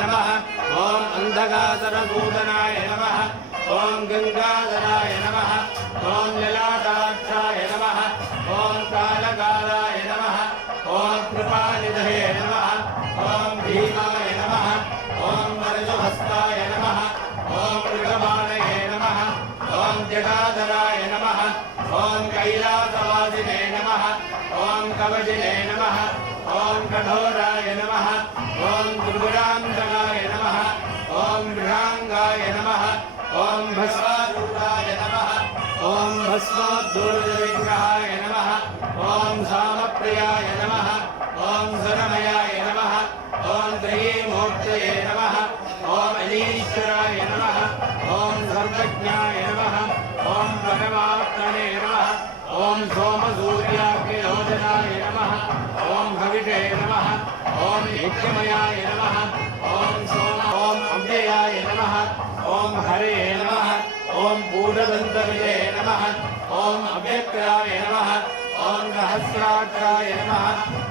नमः ॐ अन्धकासुरभूषणाय नमः ॐ गंगाधराय नमः ॐ ललाटाक्षाय नमः ॐ कालकालाय नमः ॐ कृपानिधये नमः ॐ भीमाय नमः ॐ वरजहस्ताय नमः ॐ मृगबाणये नमः ॐ जटाधराय नमः ॐ कैलासवासिने नमः ॐ कवचिने नमः ॐ कठोराय नमः ॐ त्रिपुरान्तकाय नमः ॐ मृगाङ्गाय नमः ॐ भस्मारूढाय नमः ॐ भस्मोद्धूर्जविग्रहाय नमः ॐ सामप्रियाय नमः ॐ सुरमयाय नमः ॐ त्रयीमूर्तये नमः ॐ अनीश्वराय नमः ॐ सर्वज्ञाय नमः ॐ परमात्मने नमः ॐ सोमसूर्याग्निरोचनाय नमः ॐ हविषे नमः ॐ यज्ञमयाय नमः ॐ अव्ययाय नमः ॐ हरे नमः ॐ पूर्णदन्तविदे नमः ॐ अव्यक्ताय नमः ॐ सहस्राक्षाय नमः